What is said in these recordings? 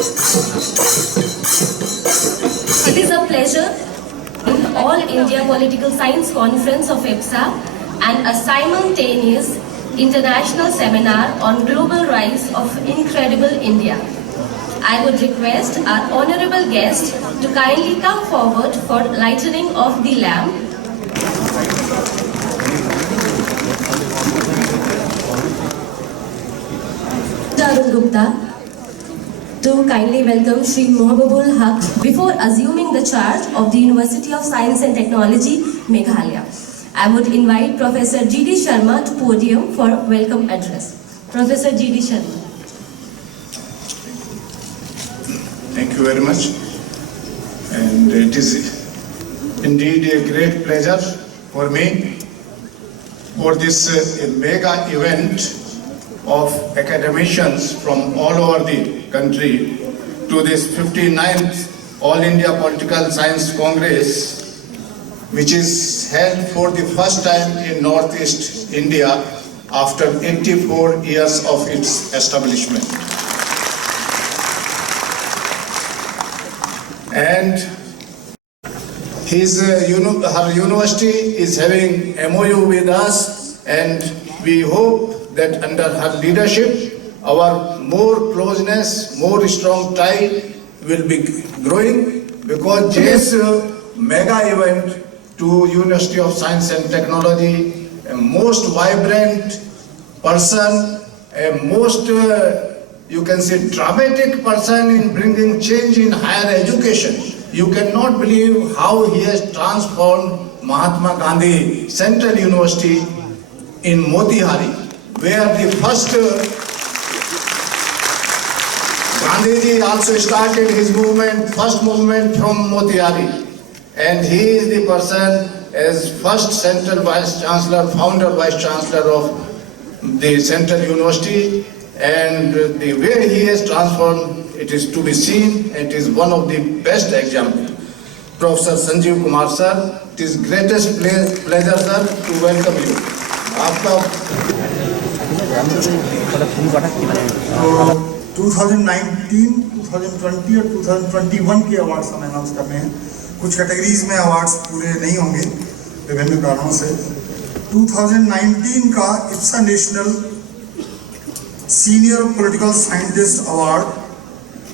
It is a pleasure in All India Political Science Conference of IPSA and a simultaneous international seminar on global rise of incredible India. I would request our honorable guest to kindly come forward for lighting of the lamp. Arun Gupta to kindly welcome Shri Mohabubul Haq before assuming the charge of the University of Science and Technology, Maeghalaya. I would invite Professor G.D. Sharma to podium for welcome address. Professor G.D. Sharma. Thank you very much. And it is indeed a great pleasure for me for this mega event of academicians from all over the country to this 59th All India Political Science Congress, which is held for the first time in Northeast India after 84 years of its establishment. And her university is having MOU with us, and we hope that under her leadership, our more closeness, more strong tie will be growing, because this mega event to University of Science and Technology, a most vibrant person, a most, you can say, dramatic person in bringing change in higher education. You cannot believe how he has transformed Mahatma Gandhi Central University in Motihari, where the first Gandhiji also started his movement, first movement from Motihari, and he is the person as first Central Vice Chancellor, founder Vice Chancellor of the Central University, and the way he has transformed, it is to be seen. It is one of the best examples. Professor Sanjeev Kumar sir, it is greatest pleasure sir to welcome you. आपका 2019, 2020 और 2021 के awards हम announce करने हैं। कुछ categories में awards पूरे नहीं होंगे विभिन्न कारणों से। 2019 का IPSA national senior political scientist award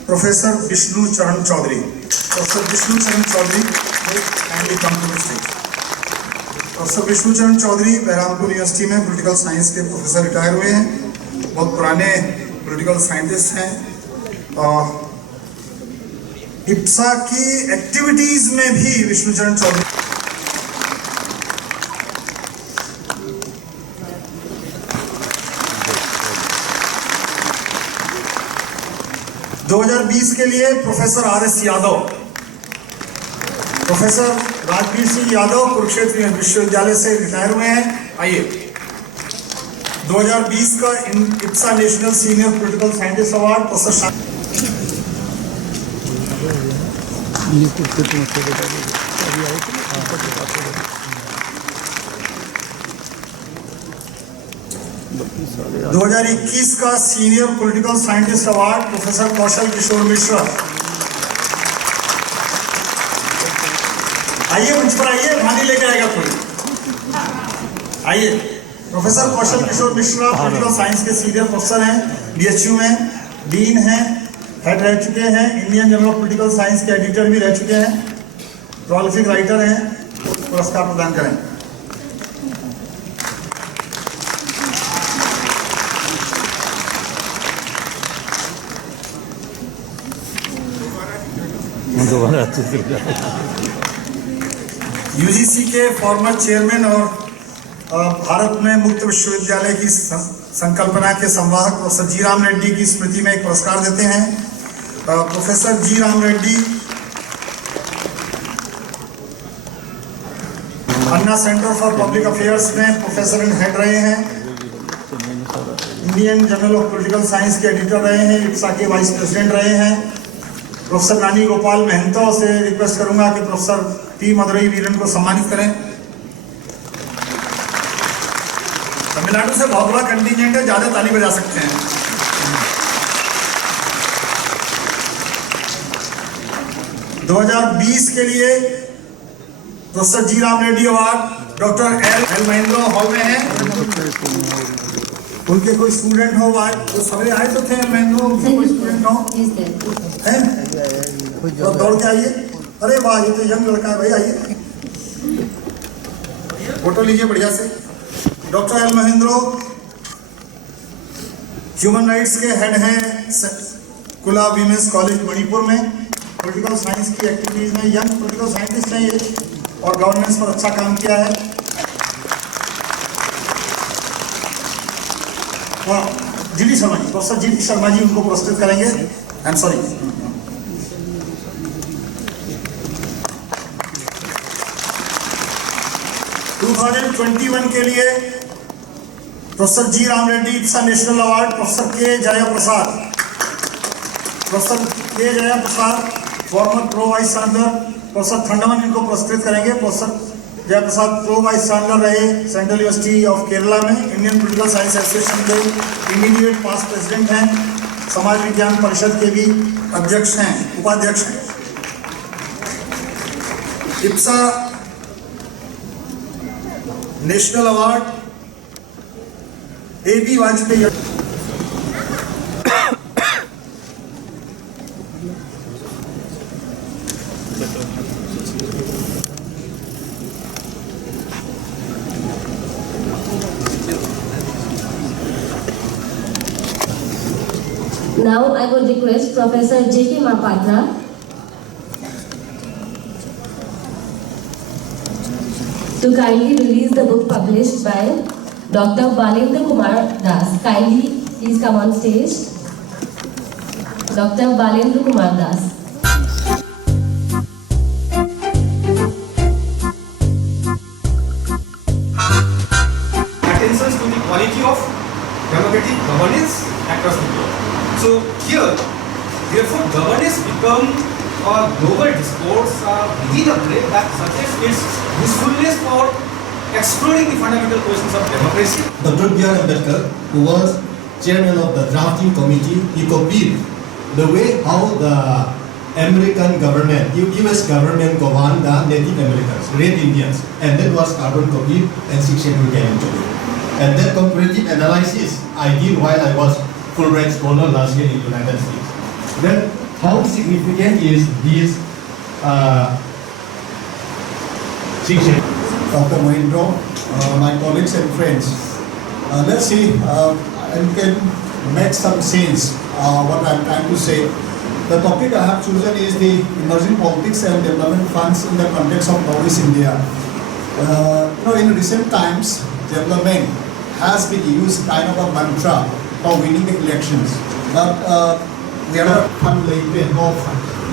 professor Vishnu Charan Chaudhary. Professor Vishnu Charan Chaudhary kindly come to the stage. Professor Vishnu Charan Chaudhary Berhampur university में पॉलिटिकल साइंस के प्रोफेसर रिटायर हुए हैं, बहुत पुराने पॉलिटिकल साइंटिस्ट हैं और IPSA की एक्टिविटीज में भी विष्णु चरण चौधरी 2020 के लिए professor RS Yadav, professor Rajveer Singh Yadav Kurukshetra विश्वविद्यालय से रिटायर हुए हैं। आइए 2020 का IPSA national senior political scientist award professor 2021 का senior political scientist award professor Kaushal Kishore Mishra. आइए मंच पर आइए, भानी लेके आएगा कोई। आइए professor Kaushal Kishore Mishra political science के सीनियर प्रोफेसर हैं, DHU में डीन हैं, हेड रह चुके हैं, Indian journal of political science के एडिटर भी रह चुके हैं, प्रोलिफिक राइटर हैं। पुरस्कार प्रदान करें। UGC के फॉर्मर चेयरमैन और भारत में मुक्त विश्वविद्यालय की संकल्पना के संवाहक प्रोफेसर जी राम रेड्डी की स्मृति में एक पुरस्कार देते हैं। Professor G Ram Reddy Anna centre for public affairs में प्रोफेसर एंड हेड रहे हैं, Indian journal of political science के एडिटर रहे हैं, IPSA के वाइस प्रेसिडेंट रहे हैं। प्रोफेसर रानी गोपाल महंतो से रिक्वेस्ट करूंगा कि प्रोफेसर P मदुरई वीरन को सम्मानित करें। तमिलनाडु से बहुत बड़ा कंटिजेंट है, ज्यादा ताली बजा सकते हैं। 2020 के लिए professor G Ram Reddy award doctor L Mahendro hall में है। उनके कोई स्टूडेंट हो आज तो सभी आए तो थे एल महेंद्रो, कोई स्टूडेंट हो हैं तो दौड़ के आइए। अरे वाह, ये तो यंग लड़का है भाई, आइए फोटो लीजिए बढ़िया से। Doctor L Mahendro human rights के हेड हैं कुला वीमेंस कॉलेज मणिपुर में। पॉलिटिकल साइंस की एक्टिविटीज में यंग पॉलिटिकल साइंटिस्ट हैं ये, और गवर्नेंस पर अच्छा काम किया है। और GD Sharma ji, professor GD Sharma ji उनको पुरस्कृत करेंगे। I am sorry. 2021 के लिए professor G Ram Reddy IPSA national award professor K Jayaprasad. Professor K Jayaprasad former pro vice chancellor professor Thandaman इनको पुरस्कृत करेंगे। Professor Jayaprasad pro vice chancellor रहे सेंट्रल यूनिवर्सिटी ऑफ केरला में। इंडियन पॉलिटिकल साइंस एसोसिएशन के इमीडिएट पास्ट प्रेसिडेंट हैं। समाज विज्ञान परिषद के भी अध्यक्ष हैं, उपाध्यक्ष हैं। IPSA national award AB Vajpayee. Now I would request Professor J.K. Mahapatra to kindly release the book published by Dr. Balendra Kumar Das. Kindly please come on stage. Dr. Balendra Kumar Das. Attention to the quality of democratic governance across the globe. So here, therefore, governance become a global discourse within a break that suggests its usefulness for exploring the fundamental questions of democracy. Dr. B.R. Ambedkar, who was chairman of the drafting committee, he copied the way how the American government, US government governed the Native Americans, Red Indians, and that was carbon copied and 6 schedule came into it. And that comparative analysis I did while I was Fulbright scholar last year in the United States. Then how significant is this 6 schedule? Dr. Muhindro, my colleagues and friends, let's see, I can make some sense what I'm trying to say. The topic I have chosen is the emerging politics and development funds in the context of Northeast India. In recent times, development has been used kind of a mantra for winning the elections. But we are not unladen of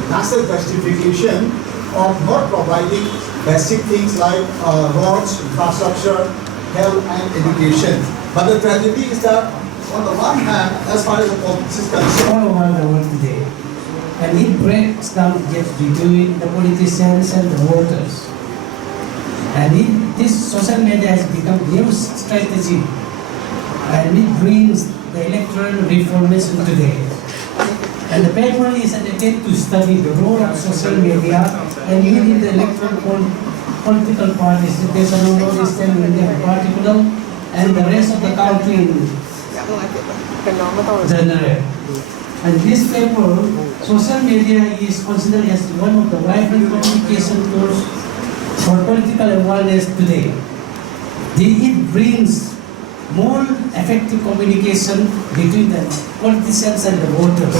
national justification of not providing basic things like roads, infrastructure, health and education. But the tragedy is that on the one hand, as far as the politics is concerned, all over the world today, and it breaks down the gap between the politicians and the voters. And this social media has become new strategy, and it brings the electoral reformation today. And the paper is an attempt to study the role of social media and within the electoral political parties, based on Northeastern India in particular, and the rest of the country in general. And this paper, social media is considered as one of the vibrant communication tools for political awareness today. It brings more effective communication between the politicians and the voters.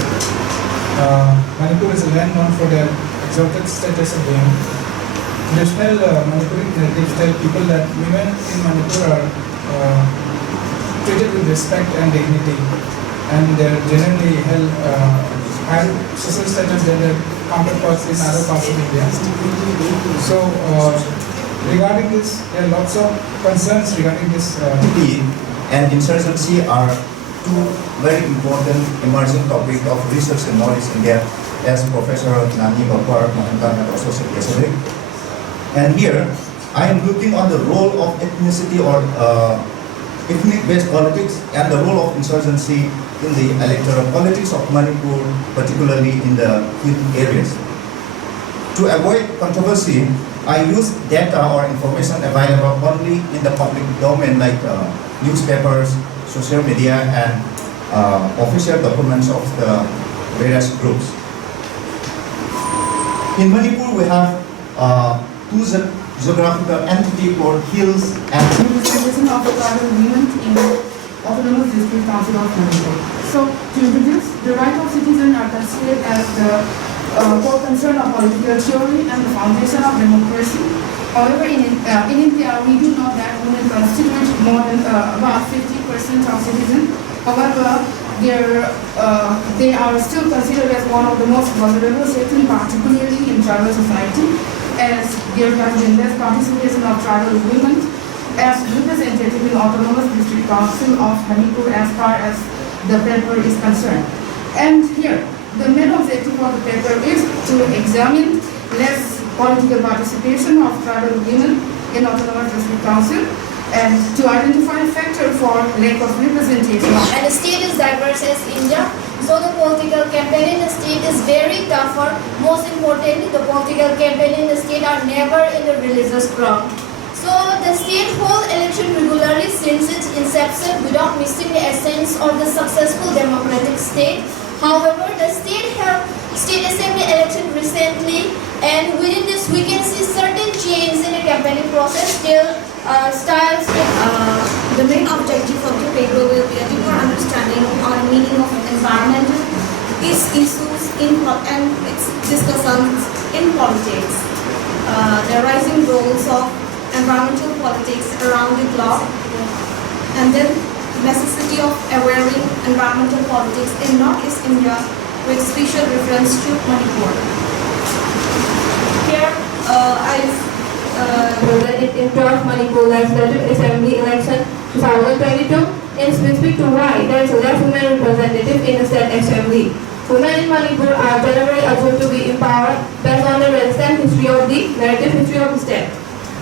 Manipur is well known for their exalted status of women. Traditional Manipuri narratives tell people that women in Manipur are treated with respect and dignity, and they're generally held higher social status than their counterparts in other parts of India. So, regarding this, there are lots of concerns regarding this. And insurgency are two very important emerging topics of research in Northeast India, as Professor Nani Bapar Mahantan had also said yesterday. And here, I am looking on the role of ethnicity or ethnic-based politics and the role of insurgency in the electoral politics of Manipur, particularly in the hidden areas. To avoid controversy, I use data or information available only in the public domain like newspapers, social media, and official documents of the various groups. In Manipur, we have two geographical entities called hills and Representation of the tribal women in Autonomous District Council of Manipur. So, to introduce, the rights of citizens are considered as the core concern of political theory and the foundation of democracy. However, in India, we do know that women constitute more than about 50% of citizens. However, they are still considered as one of the most vulnerable sections, particularly in tribal society, as there has been less participation of tribal women as representative in Autonomous District Council of Manipur as far as the paper is concerned. And here, the main objective of the paper is to examine less political participation of tribal women in Autonomous District Council and to identify factors for lack of representation. And the state is diverse as India, so the political campaign in the state is very tougher. Most importantly, the political campaign in the state are never in the religious ground. So the state holds election regularly since its inception without missing the essence of the successful democratic state. However, the state held state assembly election recently, and within this we can see certain change in the campaigning process still styles. The main objective of the paper will be a deeper understanding or meaning of environmental issues and its discussions in politics. The rising roles of environmental politics around the globe, and then necessity of awaiting environmental politics in Northeast India with special reference to Manipur. Here, I've presented in 12 Manipur Legislative Assembly election 2022 in specific to why there is less women representative in the state assembly. Women in Manipur are generally assumed to be empowered based on the resistant history of the narrative history of the state.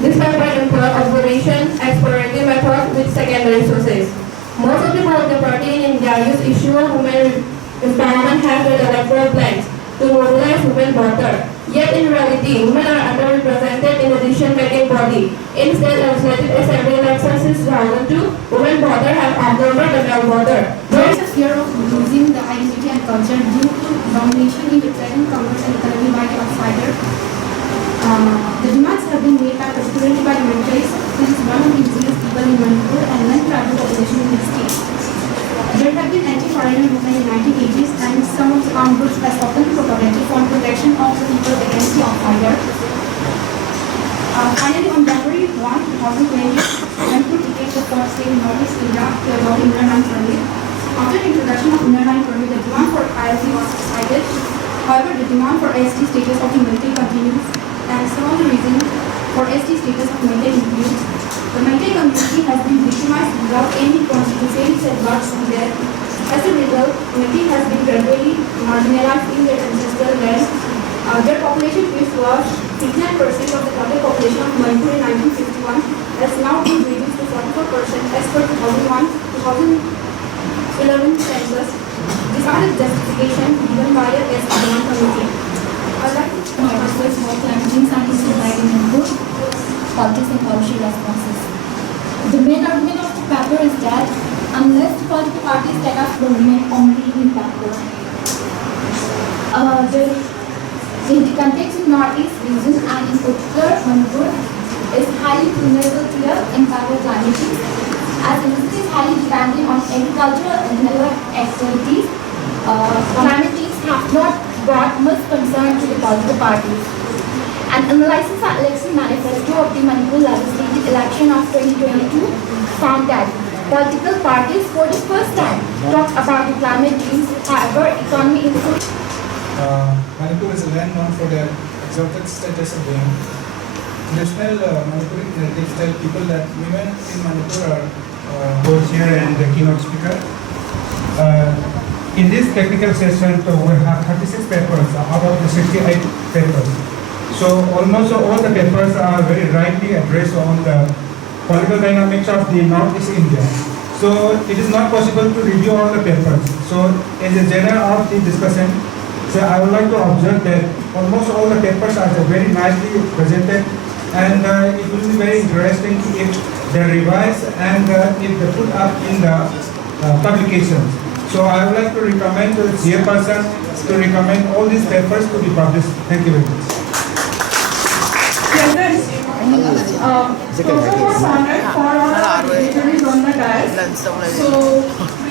This paper employs observation, exploratory method with secondary sources. Most of the political parties in India use issue of women empowerment as their electoral plans to mobilize women voters. Yet in reality, women are underrepresented in the decision-making body. In state legislative assembly elections since 2002, women voters have outnumbered the male voter. There is a fear of losing the identity and culture due to domination in the trade, commerce, and economy by the outsider. The demands have been made particularly by the militaries, since one of the indigenous people in Manipur and non-tribal population in the state. There have been anti-foreigner movement in 1980s, and some of the armed groups have often propagated for protection of the people against the outsider. Finally, on January 1, 2020, Manipur became the first state in Northeast India to adopt Inner Line Permit. After the introduction of Inner Line Permit, the demand for ILC was decided. However, the demand for ST status of the military continues, and some of the reasons for ST status of military include the military community has been victimized without any constitutional safeguards from there. As a result, military has been gradually marginalized in their ancestral land. Their population base was 69% of the total population of Manipur in 1951, has now been reduced to 44% as per 2001-2011 census. This is the justification given by the ST1 committee. I'd like to express more challenging scientific society in Manipur, politics and policy responses. The main argument of the paper is that unless the political parties take up the remain only in paper. In the context of Northeast region and in particular Manipur is highly vulnerable to the impact of climate change, as industry is highly dependent on agricultural and other activities. Climate change have not brought much concern to the political parties. An analysis of election manifesto of the Manipur legislative election of 2022 found that political parties for the first time talked about the climate change, however, economy is Manipur is a land known for their exalted status of women. Traditional Manipuri narrative tell people that women in Manipur are co-chair and the keynote speaker. In this technical session, we have 36 papers out of the 68 papers. So almost all the papers are very rightly addressed on the political dynamics of the Northeast India. So it is not possible to review all the papers. So as a general of the discussion, so I would like to observe that almost all the papers are very nicely presented, and it will be very interesting if they revise and if they put up in the publications. So I would like to recommend the chairperson to recommend all these papers to be published. Thank you very much. Prof was honored for all our dignitaries on the dais. So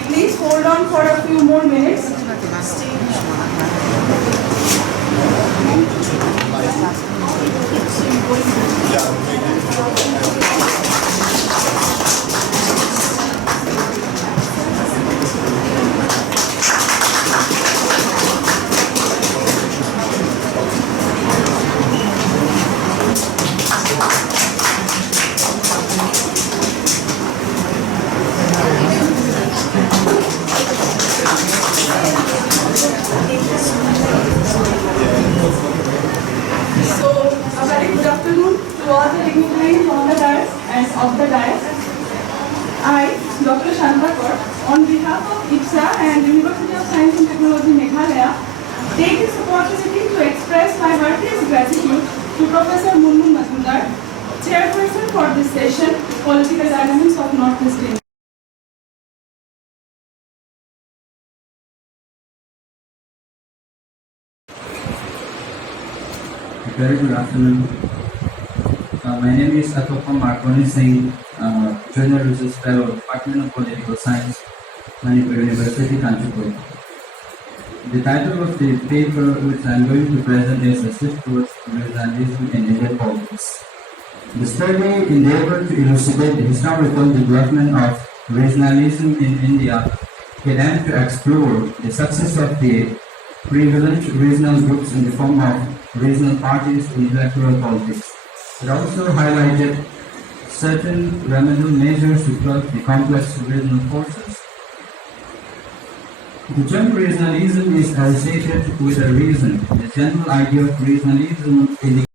please hold on for a few more minutes. On behalf of IPSA and University of Science and Technology Meghalaya, take this opportunity to express my heartiest gratitude to Professor Muhindro, chairperson for this session, Political Dynamics of Northeast India. Very good afternoon. My name is Maeghalaya Singh, Junior Research Fellow, Department of Political Science, Manipuri University, Kanchipur. The title of the paper which I am going to present is A Shift Towards Regionalism in Indian Politics. The study endeavored to elucidate the historical development of regionalism in India. It aimed to explore the success of the prevalent regional groups in the form of regional parties in electoral politics. It also highlighted certain remedial measures to curb the complex regional forces. The term regionalism is associated with a reason. The general idea of regionalism indicates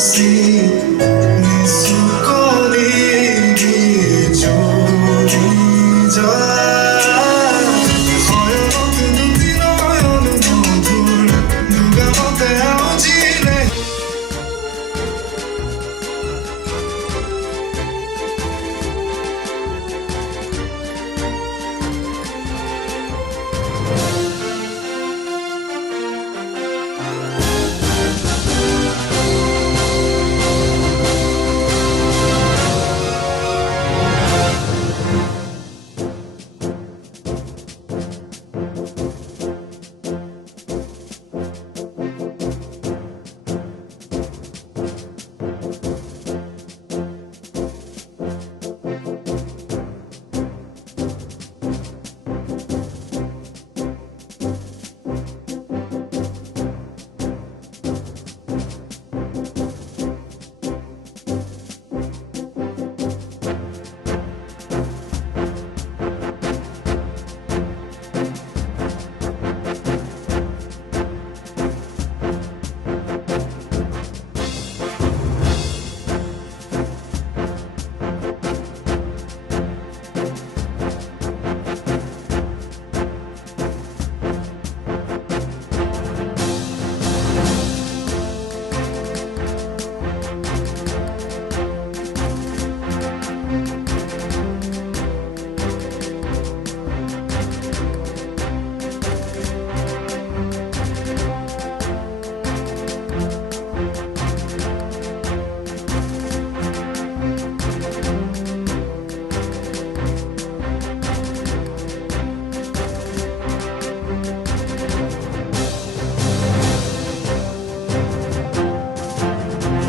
See